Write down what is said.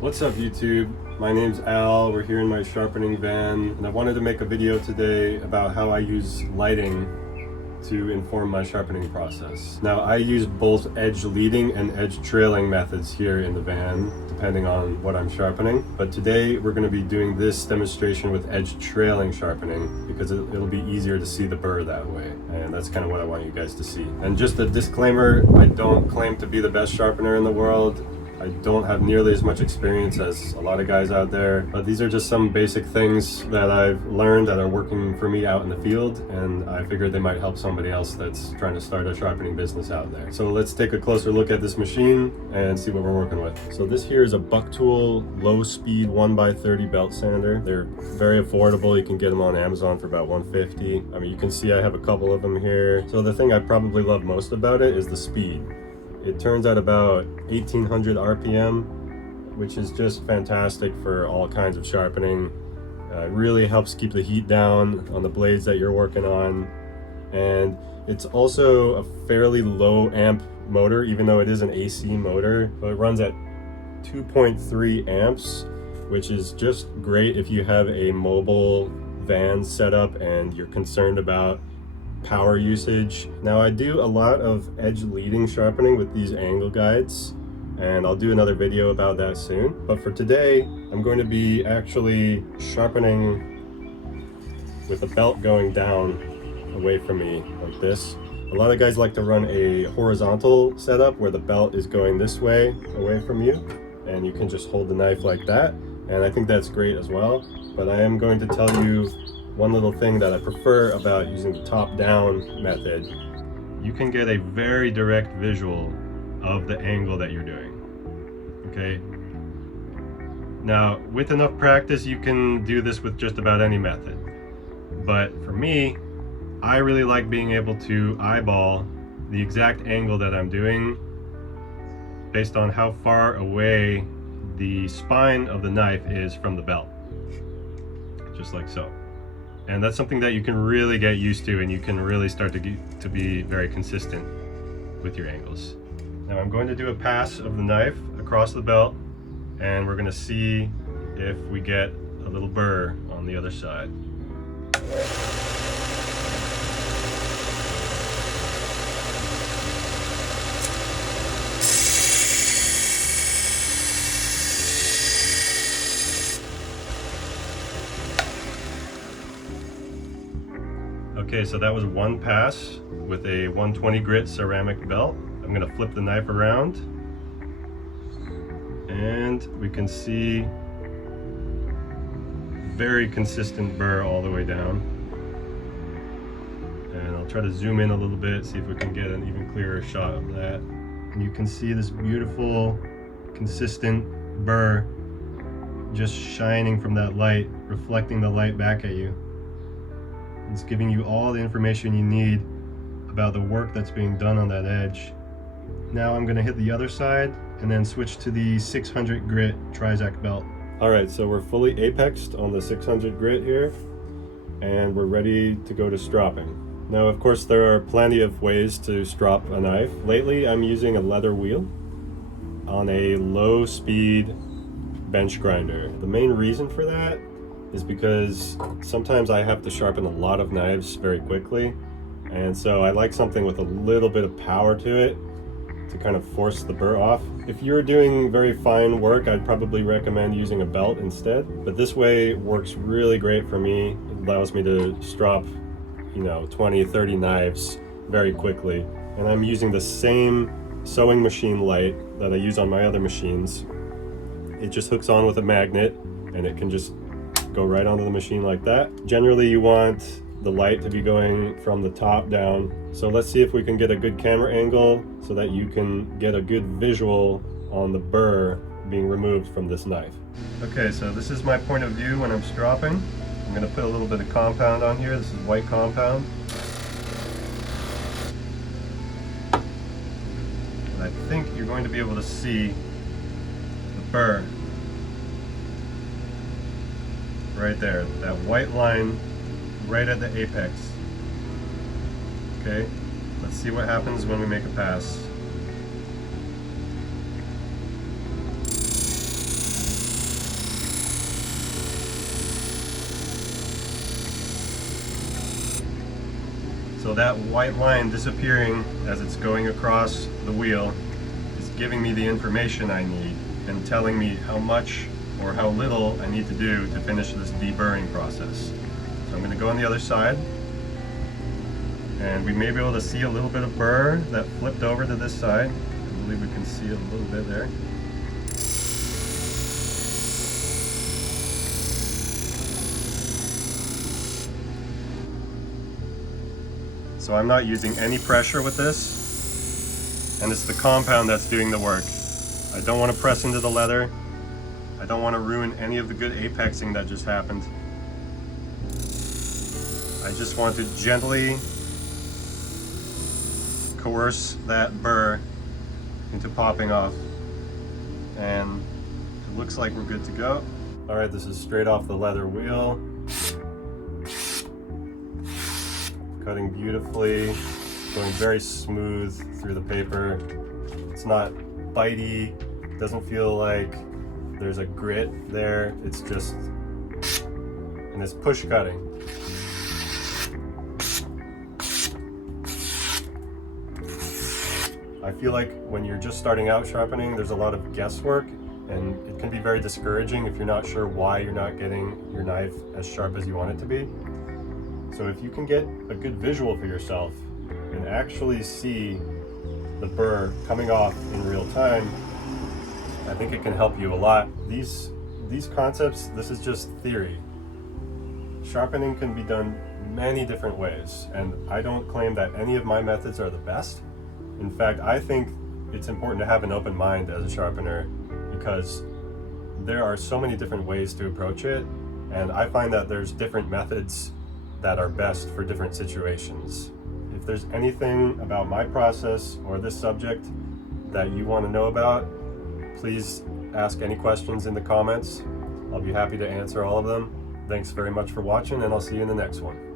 What's up YouTube? My name's Al, we're here in my sharpening van, and I wanted to make a video today about how I use lighting to inform my sharpening process. Now I use both edge leading and edge trailing methods here in the van, depending on what I'm sharpening. But today we're going to be doing this demonstration with edge trailing sharpening because it'll be easier to see the burr that way. And that's kind of what I want you guys to see. And just a disclaimer, I don't claim to be the best sharpener in the world. I don't have nearly as much experience as a lot of guys out there, but these are just some basic things that I've learned that are working for me out in the field, and I figured they might help somebody else that's trying to start a sharpening business out there. So let's take a closer look at this machine and see what we're working with. So this here is a Buck Tool low speed 1x30 belt sander. They're very affordable. You can get them on Amazon for about $150. I mean, you can see I have a couple of them here. So the thing I probably love most about it is the speed. It turns out about 1800 RPM, which is just fantastic for all kinds of sharpening. It really helps keep the heat down on the blades that you're working on. And it's also a fairly low amp motor, even though it is an AC motor. But it runs at 2.3 amps, which is just great if you have a mobile van setup and you're concerned about power usage. Now I do a lot of edge leading sharpening with these angle guides, and I'll do another video about that soon. But for today, I'm going to be actually sharpening with the belt going down away from me like this. A lot of guys like to run a horizontal setup where the belt is going this way away from you, and you can just hold the knife like that. And I think that's great as well. But I am going to tell you one little thing that I prefer about using the top-down method. You can get a very direct visual of the angle that you're doing, okay? Now, with enough practice, you can do this with just about any method. But for me, I really like being able to eyeball the exact angle that I'm doing based on how far away the spine of the knife is from the belt, just like so. And that's something that you can really get used to, and you can really start to be very consistent with your angles. Now I'm going to do a pass of the knife across the belt, and we're going to see if we get a little burr on the other side. Okay, so that was one pass with a 120 grit ceramic belt. I'm gonna flip the knife around, and we can see very consistent burr all the way down. And I'll try to zoom in a little bit, see if we can get an even clearer shot of that. And you can see this beautiful, consistent burr just shining from that light, reflecting the light back at you. It's giving you all the information you need about the work that's being done on that edge. Now I'm going to hit the other side and then switch to the 600 grit Trizac belt. Alright, so we're fully apexed on the 600 grit here, and we're ready to go to stropping. Now of course there are plenty of ways to strop a knife. Lately I'm using a leather wheel on a low speed bench grinder. The main reason for that is because sometimes I have to sharpen a lot of knives very quickly, and so I like something with a little bit of power to it to kind of force the burr off. If you're doing very fine work, I'd probably recommend using a belt instead, but this way works really great for me. It allows me to strop, 20, 30 knives very quickly, and I'm using the same sewing machine light that I use on my other machines. It just hooks on with a magnet, and it can just go right onto the machine like that. Generally you want the light to be going from the top down. So let's see if we can get a good camera angle so that you can get a good visual on the burr being removed from this knife. Okay, so this is my point of view when I'm stropping. I'm going to put a little bit of compound on here. This is white compound. And I think you're going to be able to see the burr right there, that white line right at the apex. Okay, let's see what happens when we make a pass. So that white line disappearing as it's going across the wheel is giving me the information I need and telling me how much or how little I need to do to finish this deburring process. So I'm going to go on the other side, and we may be able to see a little bit of burr that flipped over to this side. I believe we can see a little bit there. So I'm not using any pressure with this, and it's the compound that's doing the work. I don't want to press into the leather. I don't want to ruin any of the good apexing that just happened. I just want to gently coerce that burr into popping off. And it looks like we're good to go. All right, this is straight off the leather wheel. Cutting beautifully, going very smooth through the paper. It's not bitey, doesn't feel like there's a grit there. It's just, and it's push cutting. I feel like when you're just starting out sharpening, there's a lot of guesswork, and it can be very discouraging if you're not sure why you're not getting your knife as sharp as you want it to be. So if you can get a good visual for yourself and actually see the burr coming off in real time, I think it can help you a lot. These concepts, this is just theory. Sharpening can be done many different ways, and I don't claim that any of my methods are the best. In fact, I think it's important to have an open mind as a sharpener, because there are so many different ways to approach it, and I find that there's different methods that are best for different situations. If there's anything about my process or this subject that you want to know about, please ask any questions in the comments. I'll be happy to answer all of them. Thanks very much for watching, and I'll see you in the next one.